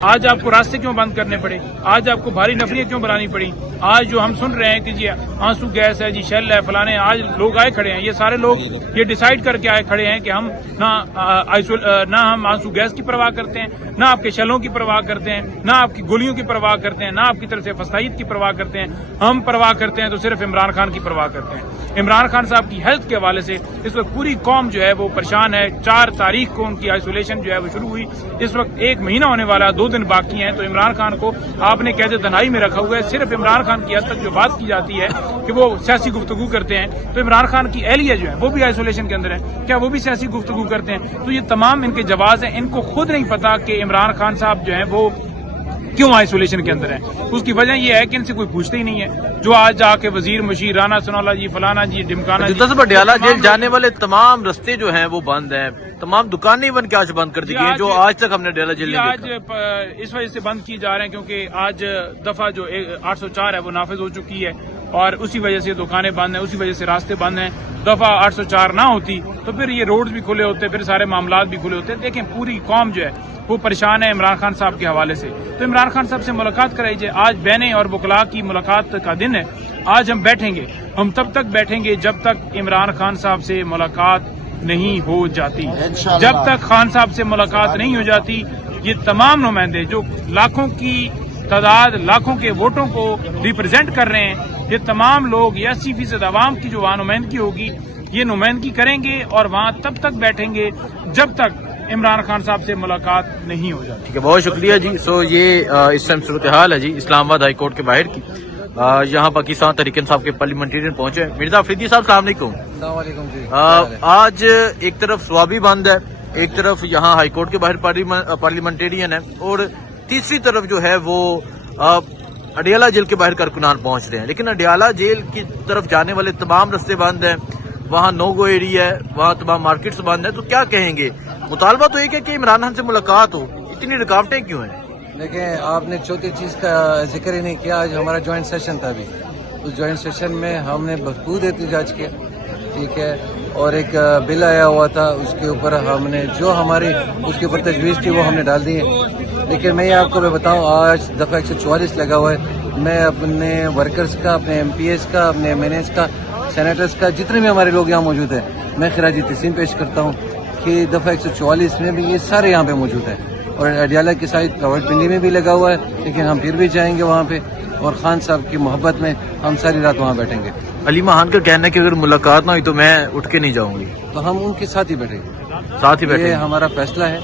آج آپ کو راستے کیوں بند کرنے پڑے؟ آج آپ کو بھاری نفریاں کیوں بنانی پڑی؟ آج جو ہم سن رہے ہیں کہ جی آنسو گیس ہے، جی شیل ہے، فلانے، آج لوگ آئے کھڑے ہیں، یہ سارے لوگ یہ ڈیسائیڈ کر کے آئے کھڑے ہیں کہ ہم نہ ہم آنسو گیس کی پرواہ کرتے ہیں، نہ آپ کے شیلوں کی پرواہ کرتے ہیں، نہ آپ کی گولیوں کی پرواہ کرتے ہیں، نہ آپ کی طرف سے فسائد کی پرواہ کرتے ہیں. ہم پرواہ کرتے ہیں تو صرف عمران خان کی پرواہ کرتے ہیں. عمران خان صاحب کی ہیلتھ کے حوالے سے اس وقت پوری قوم جو ہے وہ پریشان ہے. 4 تاریخ کو ان کی آئسولیشن جو ہے وہ شروع ہوئی. اس وقت 1 مہینہ ہونے والا ہے، 2 دن باقی ہیں. تو عمران خان کو آپ نے قید تنہائی میں رکھا ہوا ہے. صرف عمران خان کی حد تک جو بات کی جاتی ہے کہ وہ سیاسی گفتگو کرتے ہیں، تو عمران خان کی اہلیہ جو ہے وہ بھی آئسولیشن کے اندر ہے، کیا وہ بھی سیاسی گفتگو کرتے ہیں؟ تو یہ تمام ان کے جواز ہیں. ان کو خود نہیں پتا کہ عمران خان صاحب جو ہیں وہ کیوں آئسولیشن کے اندر ہے. اس کی وجہ یہ ہے کہ ان سے کوئی پوچھتے ہی نہیں ہے. جو آج جا کے وزیر مشیر رانا ثناءاللہ جی، فلانا جی، ڈمکانا جی، اڈیالہ جیل جانے والے تمام رستے جو ہیں وہ بند ہیں، تمام دکانیں بن کے آج بند کر دی گئی ہیں، جو آج تک ہم نے اڈیالہ جیل نہیں دیکھا. آج اس وجہ سے بند کی جا رہے ہیں کیونکہ آج دفعہ جو 804 ہے وہ نافذ ہو چکی ہے اور اسی وجہ سے دکانیں بند ہیں، اسی وجہ سے راستے بند ہیں. دفعہ 804 نہ ہوتی تو پھر یہ روڈز بھی کھلے ہوتے، پھر سارے معاملات بھی کھلے ہوتے. دیکھیں پوری قوم جو ہے وہ پریشان ہے عمران خان صاحب کے حوالے سے. تو عمران خان صاحب سے ملاقات کرائیے. آج بہنیں اور وکلاء کی ملاقات کا دن ہے. آج ہم بیٹھیں گے، ہم تب تک بیٹھیں گے جب تک عمران خان صاحب سے ملاقات نہیں ہو جاتی. جب تک خان صاحب سے ملاقات نہیں ہو جاتی، یہ تمام نمائندے جو لاکھوں کی تعداد، لاکھوں کے ووٹوں کو ریپرزینٹ کر رہے ہیں، یہ تمام لوگ 80% عوام کی جو وہاں نمائندگی ہوگی یہ نمائندگی کریں گے اور وہاں تب تک بیٹھیں گے جب تک عمران خان صاحب سے ملاقات نہیں ہو جاتی. ٹھیک ہے، بہت شکریہ جی. یہ اس ٹائم صورتحال ہے جی اسلام آباد ہائی کورٹ کے باہر کی. یہاں پاکستان تحریک انصاف کے پارلیمنٹیرین پہنچے. مرزا افریدی صاحب السلام علیکم. السلام علیکم جی. آج ایک طرف سوابی بند ہے، ایک طرف یہاں ہائی کورٹ کے باہر پارلیمنٹیرین ہے، اور تیسری طرف جو ہے وہ اڈیالہ جیل کے باہر کارکنان پہنچ رہے ہیں. لیکن اڈیالہ جیل کی طرف جانے والے تمام رستے بند ہیں، وہاں نو گو ایریا ہے، وہاں تمام مارکیٹس بند ہیں. تو کیا کہیں گے؟ مطالبہ تو ایک ہے کہ عمران خان سے ملاقات ہو، اتنی رکاوٹیں کیوں ہیں؟ دیکھیں، آپ نے چوتھی چیز کا ذکر ہی نہیں کیا. آج ہمارا جوائنٹ سیشن تھا ابھی، اس جوائنٹ سیشن میں ہم نے بخود احتجاج کیا، ٹھیک ہے، اور ایک بل آیا ہوا تھا اس کے اوپر ہم نے جو ہماری اس کے اوپر تجویز تھی وہ ہم نے ڈال دی ہے. لیکن میں یہ آپ کو بتاؤں، آج دفعہ 144 لگا ہوا ہے. میں اپنے ورکرز کا، اپنے ایم پی ایس کا، اپنے ایم این ایس کا، سینیٹرز کا، جتنے بھی ہمارے لوگ یہاں موجود ہیں، میں خراج تحسین پیش کرتا ہوں کہ دفعہ 144 میں بھی یہ سارے یہاں پہ موجود ہیں. اور اڈیالہ کے ساتھ راول پنڈی میں بھی لگا ہوا ہے، لیکن ہم پھر بھی جائیں گے وہاں پہ، اور خان صاحب کی محبت میں ہم ساری رات وہاں بیٹھیں گے. علیمہ خان کا کہنا ہے کہ اگر ملاقات نہ ہوئی تو میں اٹھ کے نہیں جاؤں گی. تو ہم ان کے ساتھ ہی بیٹھیں گے، ساتھ ہی بیٹھیں یہ گے. ہمارا فیصلہ ہے.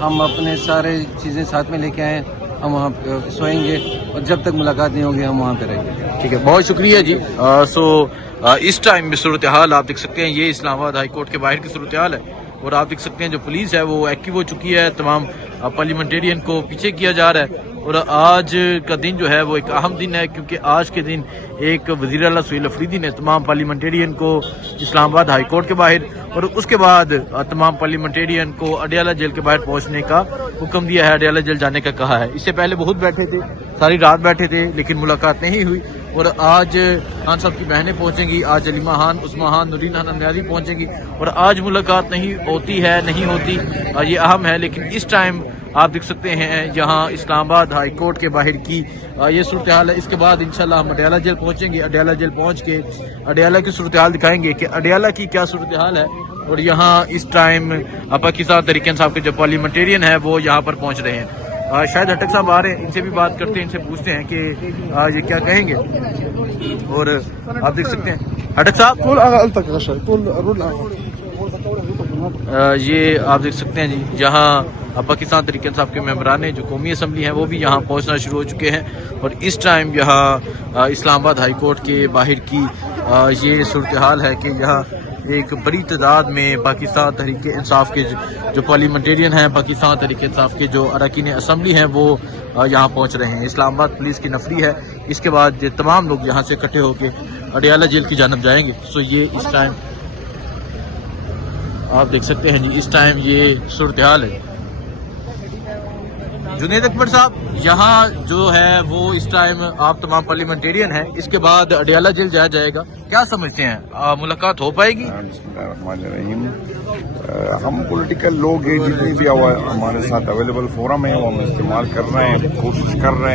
ہم اپنے سارے چیزیں ساتھ میں لے کے آئے، ہم وہاں سوئیں گے اور جب تک ملاقات نہیں ہوگی ہم وہاں پہ رہیں گے. ٹھیک ہے، بہت شکریہ جی. اس ٹائم میں صورتحال آپ دیکھ سکتے ہیں، یہ اسلام آباد ہائی کورٹ کے باہر کی صورتحال ہے، اور آپ دیکھ سکتے ہیں جو پولیس ہے وہ ایکٹیو ہو چکی ہے. تمام پارلیمنٹیرین کو پیچھے کیا جا رہا ہے. اور آج کا دن جو ہے وہ ایک اہم دن ہے، کیونکہ آج کے دن ایک وزیر اعلیٰ سہیل افریدی نے تمام پارلیمنٹیرین کو اسلام آباد ہائی کورٹ کے باہر اور اس کے بعد تمام پارلیمنٹیرین کو اڈیالہ جیل کے باہر پہنچنے کا حکم دیا ہے، اڈیالہ جیل جانے کا کہا ہے. اس سے پہلے بہت بیٹھے تھے، ساری رات بیٹھے تھے، لیکن ملاقات نہیں ہوئی. اور آج خان صاحب کی بہنیں پہنچیں گی، آج علیمہ خان، عثمہ خان، نورین خان نیازی پہنچیں گی، اور آج ملاقات نہیں ہوتی ہے، نہیں ہوتی، یہ اہم ہے. لیکن اس ٹائم آپ دیکھ سکتے ہیں یہاں اسلام آباد ہائی کورٹ کے باہر کی یہ صورتحال ہے. اس کے بعد انشاءاللہ ہم اڈیالہ جیل پہنچیں گے. اڈیالہ جیل پہنچ کے اڈیالہ کی صورتحال دکھائیں گے کہ اڈیالہ کی کیا صورتحال ہے. اور یہاں اس ٹائم پاکستان تحریک انصاف کے جو پارلیمنٹیرین ہیں وہ یہاں پر پہنچ رہے ہیں. شاید ہٹک صاحب آ رہے ہیں، ان سے بھی بات کرتے ہیں، ان سے پوچھتے ہیں کہ یہ کیا کہیں گے. اور آپ دیکھ سکتے ہیں ہٹک صاحب، یہ آپ دیکھ سکتے ہیں جی، جہاں پاکستان تحریک انصاف کے ممبران جو قومی اسمبلی ہیں وہ بھی یہاں پہنچنا شروع ہو چکے ہیں. اور اس ٹائم یہاں اسلام آباد ہائی کورٹ کے باہر کی یہ صورتحال ہے کہ یہاں ایک بڑی تعداد میں پاکستان تحریک انصاف کے جو پارلیمنٹیرین ہیں، پاکستان تحریک انصاف کے جو اراکین اسمبلی ہیں وہ یہاں پہنچ رہے ہیں. اسلام آباد پولیس کی نفری ہے. اس کے بعد یہ تمام لوگ یہاں سے اکٹھے ہو کے اڈیالہ جیل کی جانب جائیں گے. یہ اس ٹائم آپ دیکھ سکتے ہیں جی، اس ٹائم یہ صورتحال ہے. جنید اکبر صاحب، یہاں جو ہے وہ اس ٹائم آپ تمام پارلیمنٹیرین ہیں، اس کے بعد اڈیالہ جیل جایا جائے گا، کیا سمجھتے ہیں ملاقات ہو پائے گی؟ بسم اللہ الرحمن الرحیم. ہم پولیٹیکل لوگ ہیں، جتنی بھی ہمارے ساتھ اویلیبل فورم ہے وہ ہم استعمال کر رہے ہیں، کوشش کر رہے ہیں.